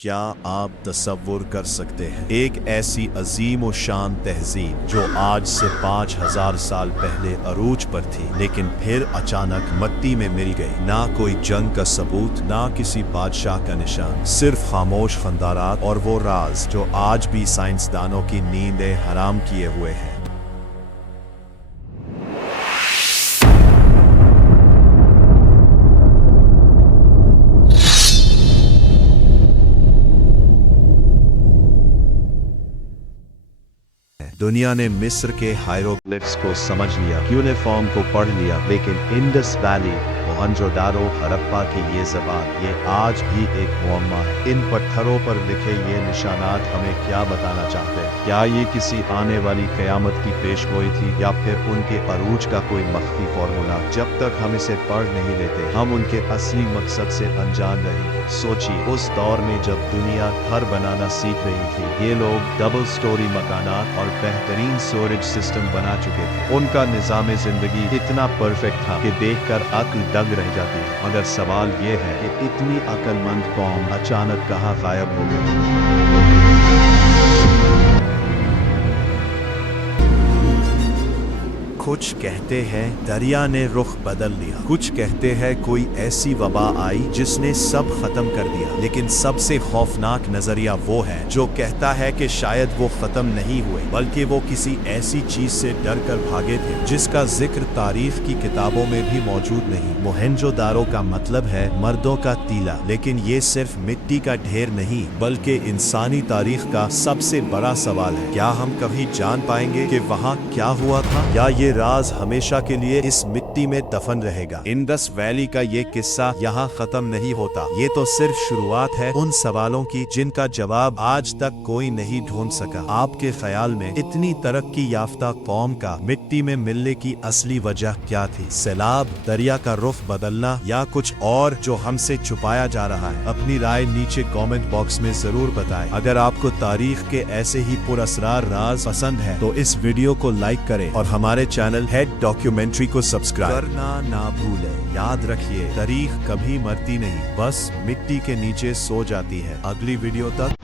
क्या आप तसव्वुर कर सकते हैं एक ऐसी अजीम और शान तहजीब जो आज से 5000 साल पहले अरूज पर थी, लेकिन फिर अचानक मिट्टी में मिल गई। ना कोई जंग का सबूत, ना किसी बादशाह का निशान, सिर्फ खामोश खंदारात और वो राज जो आज भी साइंसदानों की नींदें हराम किए हुए हैं। दुनिया ने मिस्र के हायरोग्लिफ्स को समझ लिया, यूनिफॉर्म को पढ़ लिया, लेकिन इंडस वैली, मोहनजोदारो, हड़प्पा की ये ज़बान, ये आज भी एक मुअम्मा है। इन पत्थरों पर लिखे ये निशानात हमें क्या बताना चाहते हैं? क्या ये किसी आने वाली क़यामत की पेशगोई थी, या फिर उनके अरूज का कोई मख्फी फॉर्मूला? जब तक हम इसे पढ़ नहीं लेते, हम उनके असली मकसद से अनजान रहेंगे। सोचिए, उस दौर में जब दुनिया घर बनाना सीख रही थी, ये लोग डबल स्टोरी मकानात और बेहतरीन स्टोरेज सिस्टम बना चुके थे। उनका निज़ाम ज़िंदगी इतना परफेक्ट था कि देखकर अक्ल दंग रह जाती है। मगर सवाल ये है कि इतनी अक्लमंद कौम अचानक कहाँ गायब हो गई? कुछ कहते हैं दरिया ने रुख बदल लिया, कुछ कहते हैं कोई ऐसी वबा आई जिसने सब खत्म कर दिया। लेकिन सबसे खौफनाक नजरिया वो है जो कहता है कि शायद वो खत्म नहीं हुए, बल्कि वो किसी ऐसी चीज से डर कर भागे थे जिसका जिक्र तारीख की किताबों में भी मौजूद नहीं। मोहनजोदारो का मतलब है मर्दों का टीला, लेकिन ये सिर्फ मिट्टी का ढेर नहीं, बल्कि इंसानी तारीख का सबसे बड़ा सवाल है। क्या हम कभी जान पाएंगे कि वहाँ क्या हुआ था, या ये राज हमेशा के लिए इस मिट्टी में दफन रहेगा? इंडस वैली का ये किस्सा यहाँ खत्म नहीं होता। ये तो सिर्फ शुरुआत है उन सवालों की जिनका जवाब आज तक कोई नहीं ढूंढ सका। आपके ख्याल में इतनी तरक्की याफ्ता कौम का मिट्टी में मिलने की असली वजह क्या थी? सैलाब, दरिया का रुख बदलना, या कुछ और जो हमसे छुपाया जा रहा है? अपनी राय नीचे कमेंट बॉक्स में जरूर बताएं। अगर आपको तारीख के ऐसे ही पुरअसरार राज पसंद है तो इस वीडियो को लाइक करें और हमारे चैनल हेड डॉक्यूमेंट्री को सब्सक्राइब करना ना भूलें। याद रखिए, तारीख कभी मरती नहीं, बस मिट्टी के नीचे सो जाती है। अगली वीडियो तक